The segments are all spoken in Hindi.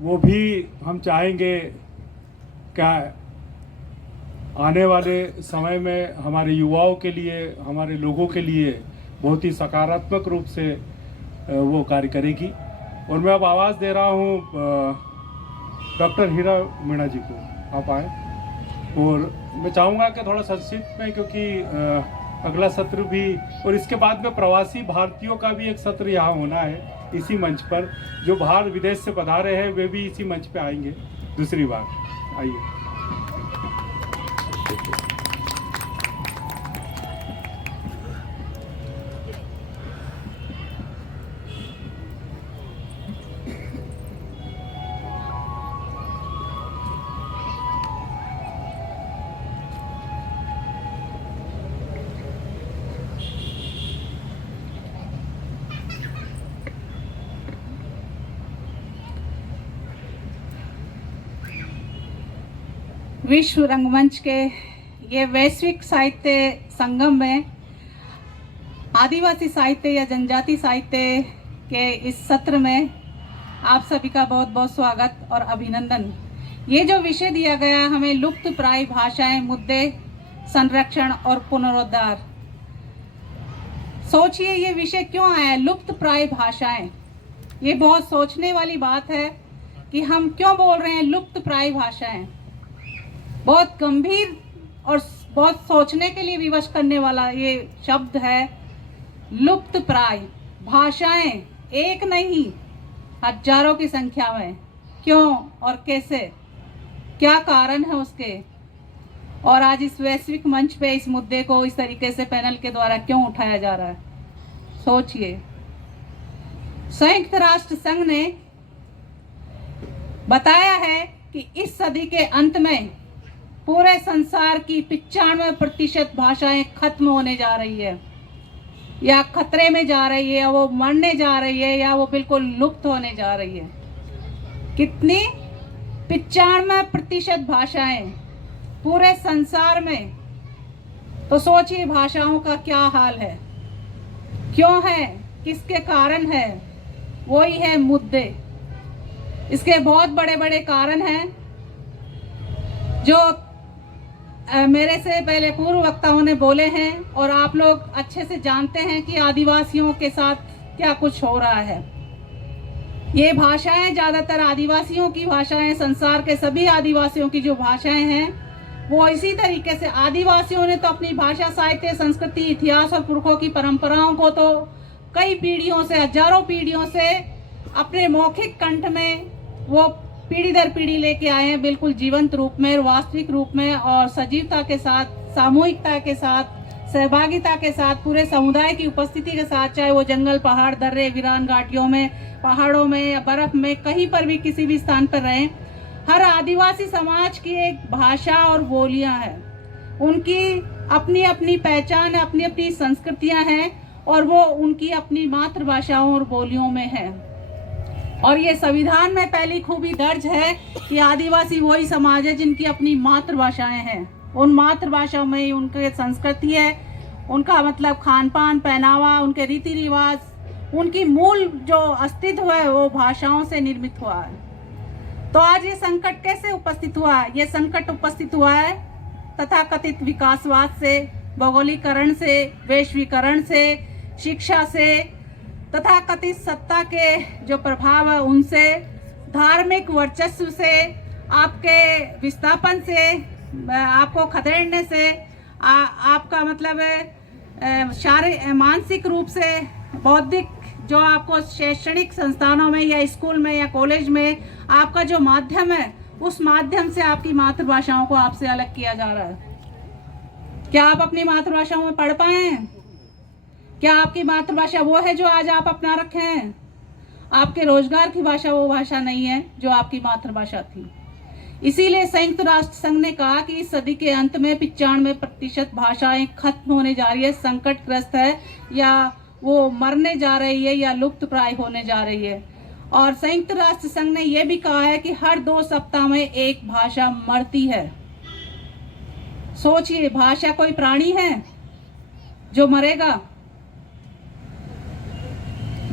वो भी हम चाहेंगे क्या आने वाले समय में हमारे युवाओं के लिए, हमारे लोगों के लिए बहुत ही सकारात्मक रूप से वो कार्य करेगी। और मैं अब आवाज़ दे रहा हूँ डॉक्टर हीरा मीणा जी को। आप आए। और मैं चाहूँगा कि थोड़ा संक्षिप्त में, क्योंकि अगला सत्र भी और इसके बाद में प्रवासी भारतीयों का भी एक सत्र यहाँ होना है इसी मंच पर। जो बाहर विदेश से पधारे हैं वे भी इसी मंच पे आएंगे दूसरी बार। आइए। विश्व रंगमंच के ये वैश्विक साहित्य संगम में आदिवासी साहित्य या जनजाति साहित्य के इस सत्र में आप सभी का बहुत बहुत स्वागत और अभिनंदन। ये जो विषय दिया गया हमें, लुप्त प्राय भाषाएं, मुद्दे, संरक्षण और पुनरुद्धार। सोचिए ये विषय क्यों आया, लुप्त प्राय भाषाएं। ये बहुत सोचने वाली बात है कि हम क्यों बोल रहे हैं लुप्त प्राय भाषाएं। बहुत गंभीर और बहुत सोचने के लिए विवश करने वाला ये शब्द है, लुप्त प्राय भाषाएं। एक नहीं, हजारों की संख्या में। क्यों और कैसे, क्या कारण है उसके, और आज इस वैश्विक मंच पे इस मुद्दे को इस तरीके से पैनल के द्वारा क्यों उठाया जा रहा है। सोचिए, संयुक्त राष्ट्र संघ ने बताया है कि इस सदी के अंत में पूरे संसार की 95% भाषाएं खत्म होने जा रही है, या खतरे में जा रही है, या वो मरने जा रही है, या वो बिल्कुल लुप्त होने जा रही है। कितनी? 95% भाषाएं पूरे संसार में। तो सोचिए भाषाओं का क्या हाल है, क्यों है, किसके कारण है। वही है मुद्दे। इसके बहुत बड़े बड़े कारण हैं जो मेरे से पहले पूर्व वक्ताओं ने बोले हैं, और आप लोग अच्छे से जानते हैं कि आदिवासियों के साथ क्या कुछ हो रहा है। ये भाषाएं ज़्यादातर आदिवासियों की भाषाएं, संसार के सभी आदिवासियों की जो भाषाएं हैं वो इसी तरीके से, आदिवासियों ने तो अपनी भाषा, साहित्य, संस्कृति, इतिहास और पुरखों की परंपराओं को तो कई पीढ़ियों से, हजारों पीढ़ियों से अपने मौखिक कंठ में वो पीढ़ी दर पीढ़ी लेके आए हैं, बिल्कुल जीवंत रूप में, वास्तविक रूप में, और सजीवता के साथ, सामूहिकता के साथ, सहभागिता के साथ, पूरे समुदाय की उपस्थिति के साथ। चाहे वो जंगल, पहाड़, दर्रे, वीरान घाटियों में, पहाड़ों में या बर्फ में, कहीं पर भी किसी भी स्थान पर रहें, हर आदिवासी समाज की एक भाषा और बोलियां हैं। उनकी अपनी अपनी पहचान, अपनी अपनी संस्कृतियां हैं, और वो उनकी अपनी मातृभाषाओं और बोलियों में है। और ये संविधान में पहली खूबी दर्ज है कि आदिवासी वही समाज है जिनकी अपनी मातृभाषाएं हैं। उन मातृभाषाओं में ही उनकी संस्कृति है, उनका मतलब खान पान, पहनावा, उनके रीति रिवाज, उनकी मूल जो अस्तित्व है वो भाषाओं से निर्मित हुआ है। तो आज ये संकट कैसे उपस्थित हुआ है? ये संकट उपस्थित हुआ है तथाकथित विकासवाद से, भौगोलिकरण से, वैश्वीकरण से, शिक्षा से, तथाकथित सत्ता के जो प्रभाव है उनसे, धार्मिक वर्चस्व से, आपके विस्थापन से, आपको खदेड़ने से, आपका मतलब शारीरिक, मानसिक रूप से, बौद्धिक, जो आपको शैक्षणिक संस्थानों में या स्कूल में या कॉलेज में आपका जो माध्यम है, उस माध्यम से आपकी मातृभाषाओं को आपसे अलग किया जा रहा है। क्या आप अपनी मातृभाषाओं में पढ़ पाए हैं? क्या आपकी मातृभाषा वो है जो आज आप अपना रखे हैं? आपके रोजगार की भाषा वो भाषा नहीं है जो आपकी मातृभाषा थी। इसीलिए संयुक्त राष्ट्र संघ ने कहा कि इस सदी के अंत में 95% भाषाएं खत्म होने जा रही है, संकटग्रस्त है, या वो मरने जा रही है, या लुप्त प्राय होने जा रही है। और संयुक्त राष्ट्र संघ ने यह भी कहा है कि हर 2 सप्ताह में एक भाषा मरती है। सोचिए, भाषा कोई प्राणी है जो मरेगा?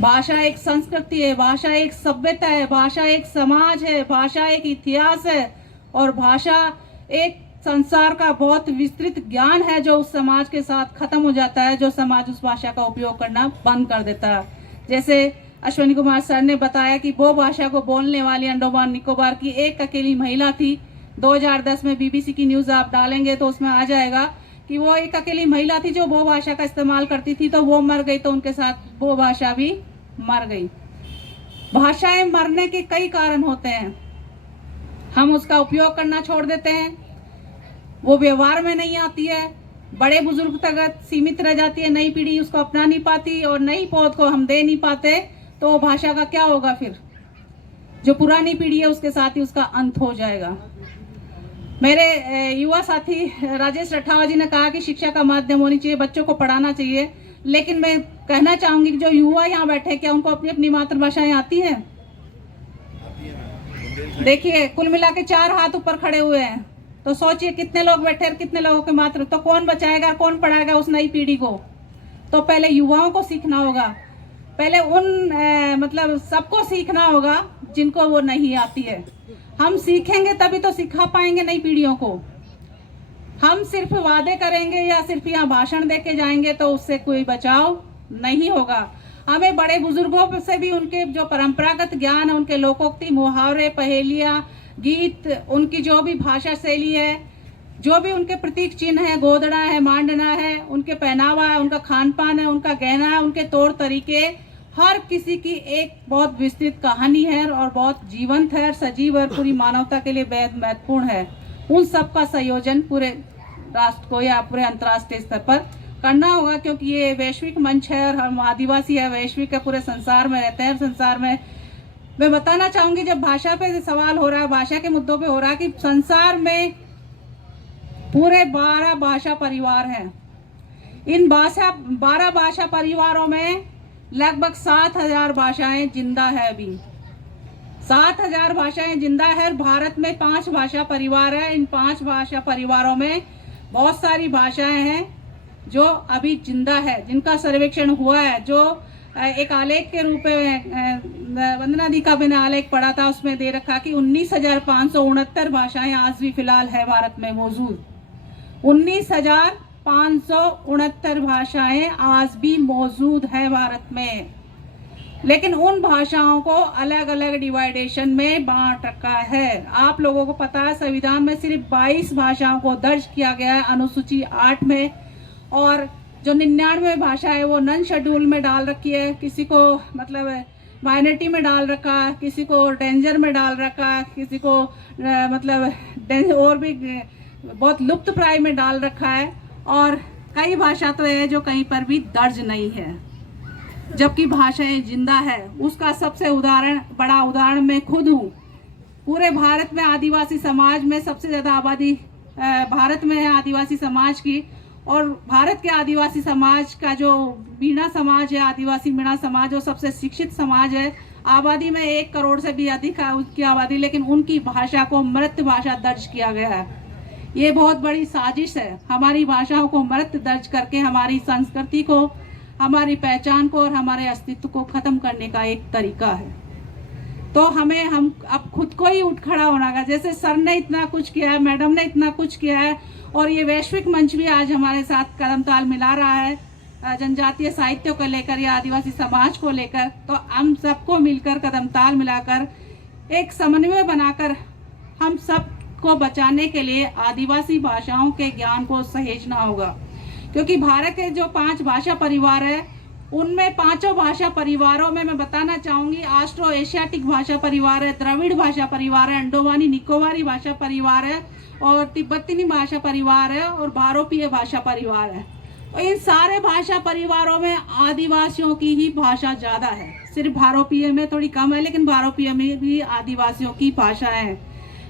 भाषा एक संस्कृति है, भाषा एक सभ्यता है, भाषा एक समाज है, भाषा एक इतिहास है और भाषा एक संसार का बहुत विस्तृत ज्ञान है जो उस समाज के साथ खत्म हो जाता है, जो समाज उस भाषा का उपयोग करना बंद कर देता है। जैसे अश्विनी कुमार सर ने बताया कि वो भाषा को बोलने वाली अंडमान निकोबार की एक अकेली महिला थी। 2010 में बीबीसी की न्यूज़ आप डालेंगे तो उसमें आ जाएगा कि वो एक अकेली महिला थी जो वो भाषा का इस्तेमाल करती थी, तो वो मर गई तो उनके साथ वो भाषा भी मर गई। भाषाएं मरने के कई कारण होते हैं। हम उसका उपयोग करना छोड़ देते हैं, वो व्यवहार में नहीं आती है, बड़े बुजुर्ग तक सीमित रह जाती है, नई पीढ़ी उसको अपना नहीं पाती और नई पौध को हम दे नहीं पाते, तो वो भाषा का क्या होगा? फिर जो पुरानी पीढ़ी है उसके साथ ही उसका अंत हो जाएगा। मेरे युवा साथी राजेश रठावा जी ने कहा कि शिक्षा का माध्यम होनी चाहिए, बच्चों को पढ़ाना चाहिए, लेकिन मैं कहना चाहूंगी कि जो युवा यहाँ बैठे क्या उनको अपनी अपनी मातृभाषाएं आती है? देखिए कुल मिला के 4 हाथ ऊपर खड़े हुए हैं, तो सोचिए कितने लोग बैठे हैं, कितने लोगों के मात्र, तो कौन बचाएगा, कौन पढ़ाएगा उस नई पीढ़ी को? तो पहले युवाओं को सीखना होगा, पहले उन मतलब सबको सीखना होगा जिनको वो नहीं आती है। हम सीखेंगे तभी तो सिखा पाएंगे नई पीढ़ियों को। हम सिर्फ वादे करेंगे या सिर्फ यहाँ भाषण देके जाएंगे तो उससे कोई बचाव नहीं होगा। हमें बड़े बुजुर्गों से भी उनके जो परंपरागत ज्ञान है, उनके लोकोक्ति, मुहावरे, पहेलियाँ, गीत, उनकी जो भी भाषा शैली है, जो भी उनके प्रतीक चिन्ह है, गोदड़ा है, मांडना है, उनके पहनावा है, उनका खान पान है, उनका गहना है, उनके तौर तरीके, हर किसी की एक बहुत विस्तृत कहानी है और बहुत जीवंत है, सजीव और पूरी मानवता के लिए बेहद महत्वपूर्ण है। उन सब का संयोजन पूरे राष्ट्र को या पूरे अंतर्राष्ट्रीय स्तर पर करना होगा, क्योंकि ये वैश्विक मंच है और हम आदिवासी है, वैश्विक है, पूरे संसार में रहते हैं। संसार में मैं बताना चाहूंगी, जब भाषा पे सवाल हो रहा है, भाषा के मुद्दों पे हो रहा है, कि संसार में पूरे 12 भाषा परिवार हैं। इन 12 भाषा परिवारों में लगभग 7000 भाषाएं जिंदा है। अभी 7000 भाषाएं जिंदा है। भारत में 5 भाषा परिवार है। इन 5 भाषा परिवारों में बहुत सारी भाषाएं हैं जो अभी जिंदा है, जिनका सर्वेक्षण हुआ है, जो एक आलेख के रूप में वंदना दी का मैंने आलेख पढ़ा था, उसमें दे रखा कि 19,569 भाषाएं आज भी फिलहाल है भारत में मौजूद। 19,569 भाषाएं आज भी मौजूद है भारत में, लेकिन उन भाषाओं को अलग अलग डिवाइडेशन में बांट रखा है। आप लोगों को पता है संविधान में सिर्फ 22 भाषाओं को दर्ज किया गया है अनुसूची 8 में, और जो 99 भाषा है वो नॉन शेड्यूल में डाल रखी है, किसी को मतलब माइनॉरिटी में डाल रखा है, किसी को डेंजर में डाल रखा है, किसी को मतलब और भी बहुत लुप्त प्राय में डाल रखा है, और कई भाषा तो है जो कहीं पर भी दर्ज नहीं है, जबकि भाषाएं जिंदा है। उसका सबसे बड़ा उदाहरण मैं खुद हूँ। पूरे भारत में आदिवासी समाज में सबसे ज़्यादा आबादी भारत में है आदिवासी समाज की, और भारत के आदिवासी समाज का जो मीणा समाज है, आदिवासी मीणा समाज, वो सबसे शिक्षित समाज है। आबादी में 1 करोड़ से भी अधिक है उसकी आबादी, लेकिन उनकी भाषा को मृत भाषा दर्ज किया गया है। ये बहुत बड़ी साजिश है। हमारी भाषाओं को मृत दर्ज करके हमारी संस्कृति को, हमारी पहचान को और हमारे अस्तित्व को खत्म करने का एक तरीका है। तो हम अब खुद को ही उठ खड़ा होना है। जैसे सर ने इतना कुछ किया है, मैडम ने इतना कुछ किया है, और ये वैश्विक मंच भी आज हमारे साथ कदम ताल मिला रहा है जनजातीय साहित्य को लेकर या आदिवासी समाज को लेकर। तो हम सबको मिलकर कदम ताल मिलाकर एक समन्वय बनाकर हम सब को बचाने के लिए आदिवासी भाषाओं के ज्ञान को सहेजना होगा, क्योंकि भारत के जो 5 भाषा परिवार है, उनमें 5 भाषा परिवारों में मैं बताना चाहूंगी ऑस्ट्रो एशियाटिक भाषा परिवार है, द्रविड़ भाषा परिवार है, अंडोमानी निकोबारी भाषा परिवार है, और तिब्बती भाषा परिवार है, और भारोपीय भाषा परिवार है। तो इन सारे भाषा परिवारों में आदिवासियों की ही भाषा ज्यादा है। सिर्फ भारोपीय में थोड़ी कम है, लेकिन भारोपीय में भी आदिवासियों की भाषा है।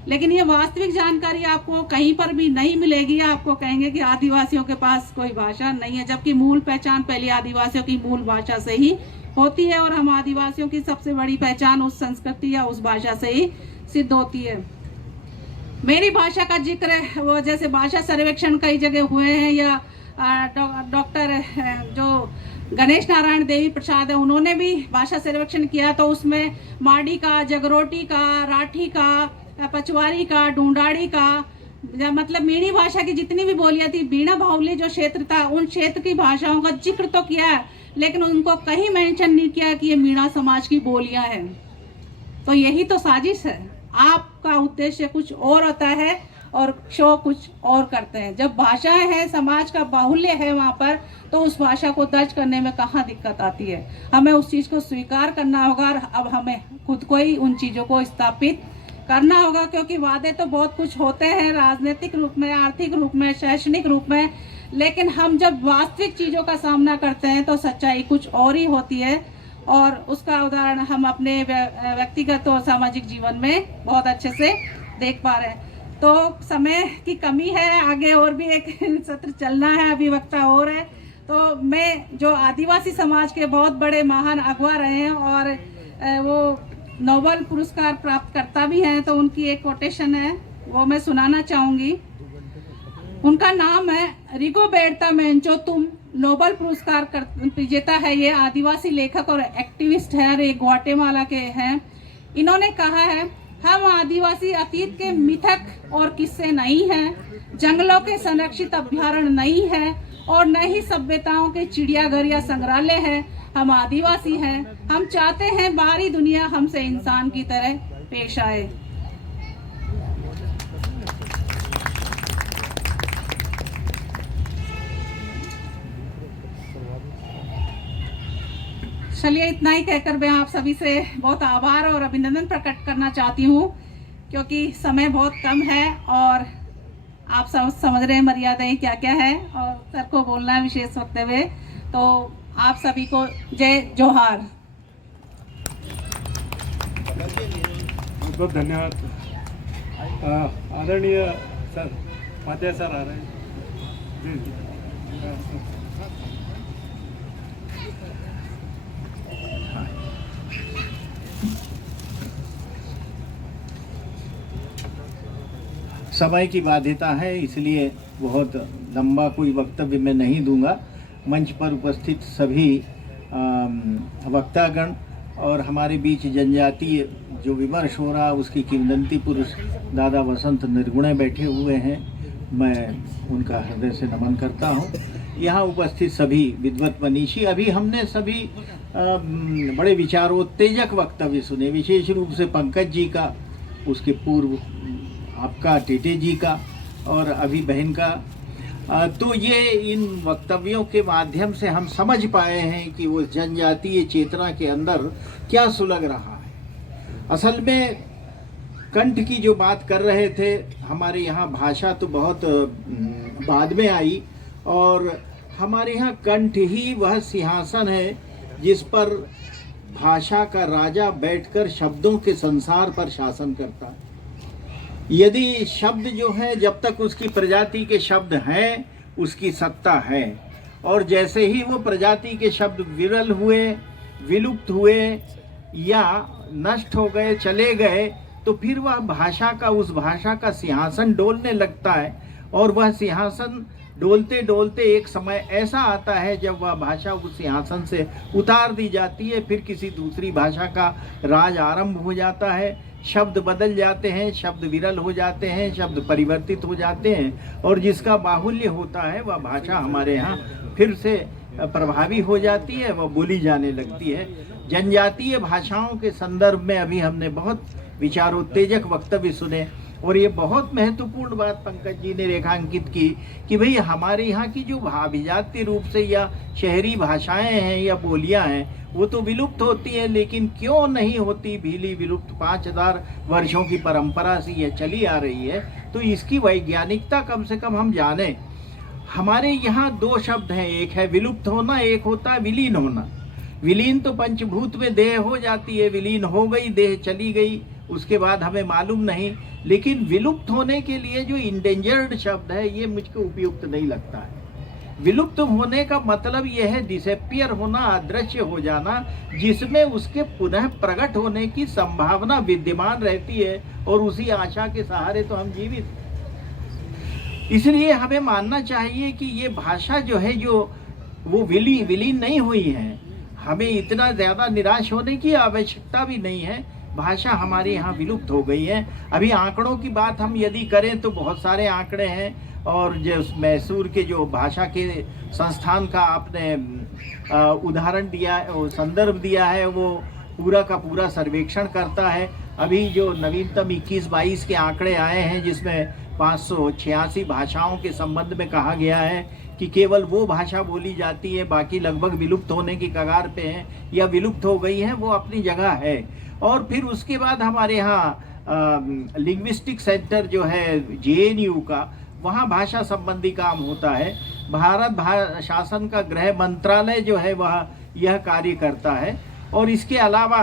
लेकिन ये वास्तविक जानकारी आपको कहीं पर भी नहीं मिलेगी। आपको कहेंगे कि आदिवासियों के पास कोई भाषा नहीं है, जबकि मूल पहचान पहले आदिवासियों की मूल भाषा से ही होती है, और हम आदिवासियों की सबसे बड़ी पहचान उस संस्कृति या उस भाषा से ही सिद्ध होती है। मेरी भाषा का जिक्र वो जैसे भाषा सर्वेक्षण कई जगह हुए हैं, या डॉक्टर जो गणेश नारायण देवी प्रसाद है, उन्होंने भी भाषा सर्वेक्षण किया तो उसमें माडी का, जगरोटी का, राठी का, पचवारी का, ढूंढाड़ी का, मतलब मीणी भाषा की जितनी भी बोलियां थी, बीणा बाहुल्य जो क्षेत्र था उन क्षेत्र की भाषाओं का जिक्र तो किया है, लेकिन उनको कहीं मेंशन नहीं किया कि ये मीणा समाज की बोलियां हैं। तो यही तो साजिश है। आपका उद्देश्य कुछ और होता है और शो कुछ और करते हैं। जब भाषाएं हैं, समाज का बाहुल्य है वहाँ पर, तो उस भाषा को दर्ज करने में कहाँ दिक्कत आती है। हमें उस चीज़ को स्वीकार करना होगा और अब हमें खुद को ही उन चीज़ों को स्थापित करना होगा, क्योंकि वादे तो बहुत कुछ होते हैं, राजनीतिक रूप में, आर्थिक रूप में, शैक्षणिक रूप में, लेकिन हम जब वास्तविक चीज़ों का सामना करते हैं तो सच्चाई कुछ और ही होती है। और उसका उदाहरण हम अपने व्यक्तिगत और सामाजिक जीवन में बहुत अच्छे से देख पा रहे हैं। तो समय की कमी है, आगे और भी एक सत्र चलना है, अभी वक्ता और है। तो मैं जो आदिवासी समाज के बहुत बड़े महान अगुवा रहे हैं और वो नोबेल पुरस्कार प्राप्त करता भी हैं, तो उनकी एक कोटेशन है वो मैं सुनाना चाहूँगी। उनका नाम है रिगोबेर्ता मेंचो तुम, नोबेल पुरस्कार विजेता है। ये आदिवासी लेखक और एक्टिविस्ट है और ये ग्वाटेमाला के हैं। इन्होंने कहा है, हम आदिवासी अतीत के मिथक और किस्से नहीं हैं, जंगलों के संरक्षित अभ्यारण्य नहीं है और न ही सभ्यताओं के चिड़ियाघर या संग्रहालय है। हम आदिवासी हैं। हम चाहते हैं बाहरी दुनिया हमसे इंसान की तरह पेश आए। चलिए, इतना ही कहकर मैं आप सभी से बहुत आभार और अभिनंदन प्रकट करना चाहती हूँ, क्योंकि समय बहुत कम है और आप समझ रहे हैं मर्यादाएं क्या क्या है और सर को बोलना है विशेष होते हुए। तो आप सभी को जय जोहार। बहुत धन्यवाद। आदरणीय सर उपाध्याय सर आ रहे हैं। जी समय की बाध्यता है, इसलिए बहुत लंबा कोई वक्तव्य मैं नहीं दूंगा। मंच पर उपस्थित सभी वक्तागण और हमारे बीच जनजातीय जो विमर्श हो रहा उसकी किंवदंती पुरुष दादा वसंत निर्गुणे बैठे हुए हैं, मैं उनका हृदय से नमन करता हूं। यहाँ उपस्थित सभी विद्वत मनीषी, अभी हमने सभी बड़े विचारोत्तेजक वक्तव्य सुने, विशेष रूप से पंकज जी का, उसके पूर्व आपका टेटे जी का और अभी बहन का। तो ये इन वक्तव्यों के माध्यम से हम समझ पाए हैं कि वो जनजातीय चेतना के अंदर क्या सुलग रहा है। असल में कंठ की जो बात कर रहे थे, हमारे यहाँ भाषा तो बहुत बाद में आई और हमारे यहाँ कंठ ही वह सिंहासन है जिस पर भाषा का राजा बैठकर शब्दों के संसार पर शासन करता है। यदि शब्द जो है, जब तक उसकी प्रजाति के शब्द हैं उसकी सत्ता है, और जैसे ही वो प्रजाति के शब्द विरल हुए, विलुप्त हुए या नष्ट हो गए, चले गए, तो फिर वह भाषा का, उस भाषा का सिंहासन डोलने लगता है। और वह सिंहासन डोलते डोलते एक समय ऐसा आता है जब वह भाषा उस सिंहासन से उतार दी जाती है, फिर किसी दूसरी भाषा का राज आरंभ हो जाता है। शब्द बदल जाते हैं, शब्द विरल हो जाते हैं, शब्द परिवर्तित हो जाते हैं, और जिसका बाहुल्य होता है वह भाषा हमारे यहाँ फिर से प्रभावी हो जाती है, वह बोली जाने लगती है। जनजातीय भाषाओं के संदर्भ में अभी हमने बहुत विचारोत्तेजक वक्तव्य सुने, और ये बहुत महत्वपूर्ण बात पंकज जी ने रेखांकित की कि भाई हमारे यहाँ की जो अभिजातीय रूप से या शहरी भाषाएं हैं या बोलियां हैं वो तो विलुप्त होती हैं, लेकिन क्यों नहीं होती भीली विलुप्त? 5000 वर्षों की परंपरा से यह चली आ रही है, तो इसकी वैज्ञानिकता कम से कम हम जाने। हमारे यहाँ 2 शब्द हैं, एक है विलुप्त होना, एक होता है विलीन होना। विलीन तो पंचभूत में देह हो जाती है, विलीन हो गई, देह चली गई, उसके बाद हमें मालूम नहीं। लेकिन विलुप्त होने के लिए जो इंडेंजर्ड शब्द है ये मुझको उपयुक्त नहीं लगता है। विलुप्त होने का मतलब यह है डिसअपियर होना, अदृश्य हो जाना, जिसमें उसके पुनः प्रकट होने की संभावना विद्यमान रहती है, और उसी आशा के सहारे तो हम जीवित हैं। इसलिए हमें मानना चाहिए कि ये भाषा जो है, जो वो विलीन नहीं हुई हैं। हमें इतना ज़्यादा निराश होने की आवश्यकता भी नहीं है। भाषा हमारे यहाँ विलुप्त हो गई है। अभी आंकड़ों की बात हम यदि करें तो बहुत सारे आंकड़े हैं, और जो मैसूर के जो भाषा के संस्थान का आपने उदाहरण दिया, संदर्भ दिया है, वो पूरा का पूरा सर्वेक्षण करता है। अभी जो नवीनतम 21-22 के आंकड़े आए हैं, जिसमें 586 भाषाओं के संबंध में कहा गया है कि केवल वो भाषा बोली जाती है, बाकी लगभग विलुप्त होने की कगार पे हैं या विलुप्त हो गई हैं, वो अपनी जगह है। और फिर उसके बाद हमारे यहाँ लिंग्विस्टिक सेंटर जो है JNU का, वहाँ भाषा संबंधी काम होता है। भारत शासन का गृह मंत्रालय जो है वह यह कार्य करता है। और इसके अलावा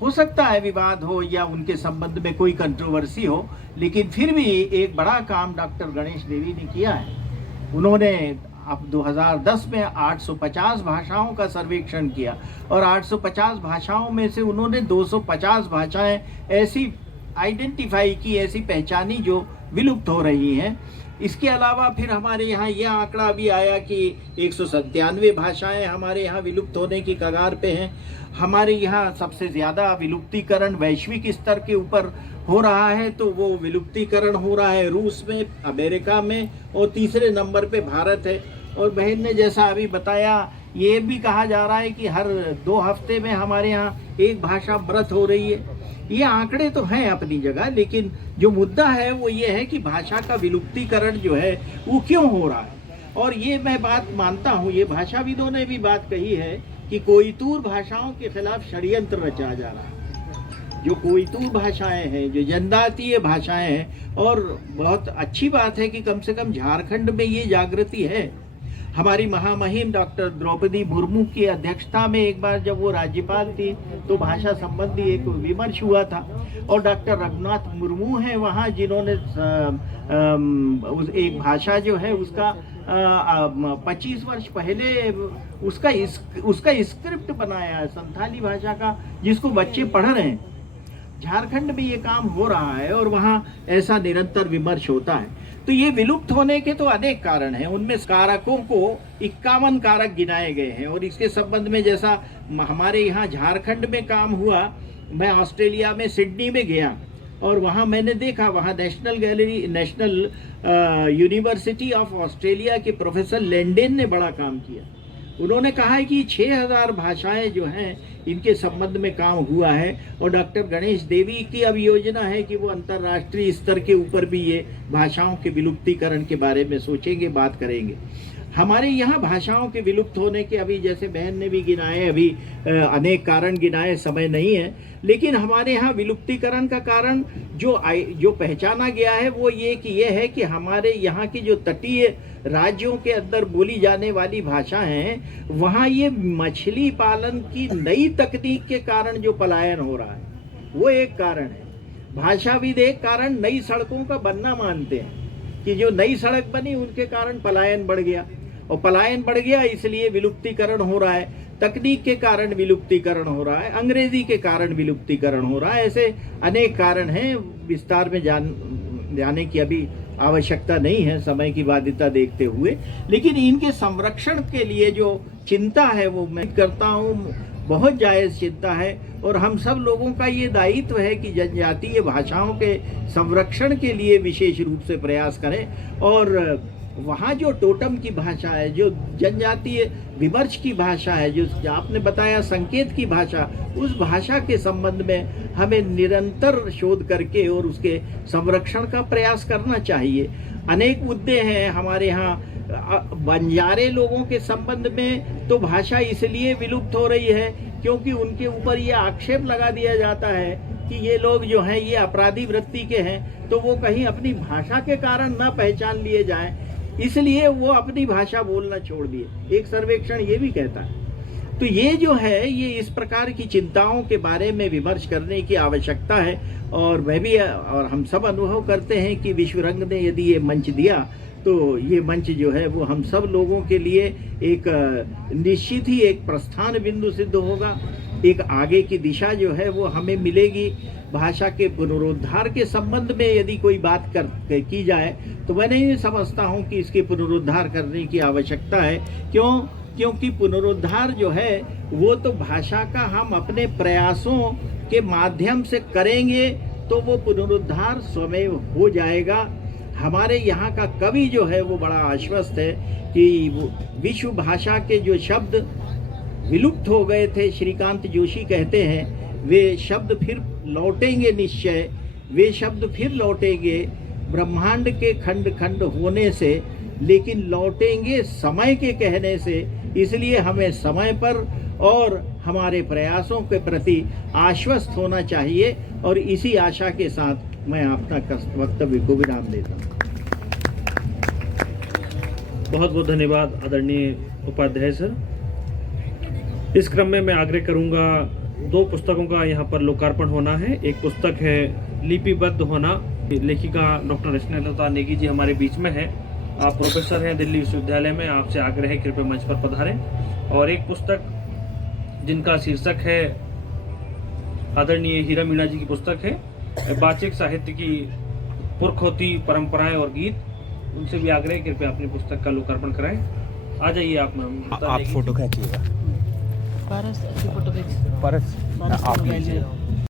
हो सकता है विवाद हो या उनके संबंध में कोई कंट्रोवर्सी हो, लेकिन फिर भी एक बड़ा काम डॉक्टर गणेश देवी ने किया है। उन्होंने अब 2010 में 850 भाषाओं का सर्वेक्षण किया, और 850 भाषाओं में से उन्होंने 250 भाषाएं ऐसी आइडेंटिफाई की, ऐसी पहचानी जो विलुप्त हो रही हैं। इसके अलावा फिर हमारे यहाँ यह आंकड़ा भी आया कि 197 भाषाएं हमारे यहाँ विलुप्त होने की कगार पे हैं। हमारे यहाँ सबसे ज़्यादा विलुप्तीकरण वैश्विक स्तर के ऊपर हो रहा है, तो वो विलुप्तीकरण हो रहा है रूस में, अमेरिका में, और तीसरे नंबर पे भारत है। और बहन ने जैसा अभी बताया, ये भी कहा जा रहा है कि हर 2 हफ्ते में हमारे यहाँ एक भाषा मृत हो रही है। ये आंकड़े तो हैं अपनी जगह, लेकिन जो मुद्दा है वो ये है कि भाषा का विलुप्तीकरण जो है वो क्यों हो रहा है। और ये मैं बात मानता हूँ, ये भाषाविदों ने भी बात कही है कि कोइतूर भाषाओं के खिलाफ षड्यंत्र रचा जा रहा है। जो कोइतूर भाषाएं हैं, जो जनजातीय भाषाएं हैं, और बहुत अच्छी बात है कि कम से कम झारखंड में ये जागृति है। हमारी महामहिम डॉक्टर द्रौपदी मुर्मू की अध्यक्षता में एक बार जब वो राज्यपाल थी तो भाषा संबंधी एक विमर्श हुआ था, और डॉक्टर रघुनाथ मुर्मू हैं वहाँ, जिन्होंने एक भाषा जो है उसका 25 वर्ष पहले उसका स्क्रिप्ट बनाया है, संथाली भाषा का, जिसको बच्चे पढ़ रहे हैं। झारखंड में ये काम हो रहा है और वहाँ ऐसा निरंतर विमर्श होता है। तो ये विलुप्त होने के तो अनेक कारण हैं। उनमें कारकों को 51 कारक गिनाए गए हैं, और इसके संबंध में जैसा हमारे यहाँ झारखंड में काम हुआ, मैं ऑस्ट्रेलिया में सिडनी में गया और वहाँ मैंने देखा, वहाँ नेशनल यूनिवर्सिटी ऑफ ऑस्ट्रेलिया के प्रोफेसर लैंडेन ने बड़ा काम किया। उन्होंने कहा है कि 6000 भाषाएं जो हैं इनके संबंध में काम हुआ है, और डॉक्टर गणेश देवी की अब योजना है कि वो अंतर्राष्ट्रीय स्तर के ऊपर भी ये भाषाओं के विलुप्तीकरण के बारे में सोचेंगे, बात करेंगे। हमारे यहाँ भाषाओं के विलुप्त होने के अभी जैसे बहन ने भी गिनाए, अभी अनेक कारण गिनाए, समय नहीं है, लेकिन हमारे यहाँ विलुप्तीकरण का कारण जो पहचाना गया है वो ये है कि हमारे यहाँ की जो तटीय राज्यों के अंदर बोली जाने वाली भाषा हैं, वहाँ ये मछली पालन की नई तकनीक के कारण जो पलायन हो रहा है वो एक कारण है। भाषाविद एक कारण नई सड़कों का बनना मानते हैं कि जो नई सड़क बनी उनके कारण पलायन बढ़ गया, और पलायन बढ़ गया इसलिए विलुप्तीकरण हो रहा है। तकनीक के कारण विलुप्तीकरण हो रहा है, अंग्रेजी के कारण विलुप्तीकरण हो रहा है। ऐसे अनेक कारण हैं, विस्तार में जाने की अभी आवश्यकता नहीं है समय की बाध्यता देखते हुए, लेकिन इनके संरक्षण के लिए जो चिंता है वो मैं करता हूँ, बहुत जायज़ चिंता है। और हम सब लोगों का ये दायित्व है कि जनजातीय भाषाओं के संरक्षण के लिए विशेष रूप से प्रयास करें। और वहाँ जो टोटम की भाषा है, जो जनजातीय विमर्श की भाषा है, जो आपने बताया संकेत की भाषा, उस भाषा के संबंध में हमें निरंतर शोध करके और उसके संरक्षण का प्रयास करना चाहिए। अनेक मुद्दे हैं हमारे यहाँ। बंजारे लोगों के संबंध में तो भाषा इसलिए विलुप्त हो रही है क्योंकि उनके ऊपर ये आक्षेप लगा दिया जाता है कि ये लोग जो हैं ये अपराधी वृत्ति के हैं, तो वो कहीं अपनी भाषा के कारण ना पहचान लिए जाएं, इसलिए वो अपनी भाषा बोलना छोड़ दिए। एक सर्वेक्षण ये भी कहता है। तो ये जो है, ये इस प्रकार की चिंताओं के बारे में विमर्श करने की आवश्यकता है। और मैं भी और हम सब अनुभव करते हैं कि विश्व रंग ने यदि ये मंच दिया तो ये मंच जो है वो हम सब लोगों के लिए एक निश्चित ही एक प्रस्थान बिंदु सिद्ध होगा। एक आगे की दिशा जो है वो हमें मिलेगी। भाषा के पुनरुद्धार के संबंध में यदि कोई बात की जाए तो मैं नहीं समझता हूँ कि इसके पुनरुद्धार करने की आवश्यकता है। क्योंकि पुनरुद्धार जो है वो तो भाषा का हम अपने प्रयासों के माध्यम से करेंगे तो वो पुनरुद्धार स्वयं हो जाएगा। हमारे यहाँ का कवि जो है वो बड़ा आश्वस्त है कि विश्व भाषा के जो शब्द विलुप्त हो गए थे, श्रीकांत जोशी कहते हैं, वे शब्द फिर लौटेंगे निश्चय, वे शब्द फिर लौटेंगे ब्रह्मांड के खंड खंड होने से, लेकिन लौटेंगे समय के कहने से। इसलिए हमें समय पर और हमारे प्रयासों के प्रति आश्वस्त होना चाहिए और इसी आशा के साथ मैं अपना वक्तव्य को विराम देता हूँ। बहुत बहुत धन्यवाद आदरणीय उपाध्याय सर। इस क्रम में मैं आग्रह करूंगा, 2 पुस्तकों का यहाँ पर लोकार्पण होना है। एक पुस्तक है लिपिबद्ध होना, लेखिका डॉक्टर स्नेहलता नेगी जी हमारे बीच में है। आप प्रोफेसर हैं दिल्ली विश्वविद्यालय में, आपसे आग्रह है कृपया मंच पर पधारें। और एक पुस्तक जिनका शीर्षक है, आदरणीय हीरा मीणा जी की पुस्तक है, वाचिक साहित्य की पुरखौती परंपराएं और गीत, उनसे भी आग्रह कृपया अपनी पुस्तक का लोकार्पण कराएं। आ जाइए आप मैम। आप फोटो खींचिएगा। पारस फोटो परस आप लीजिए।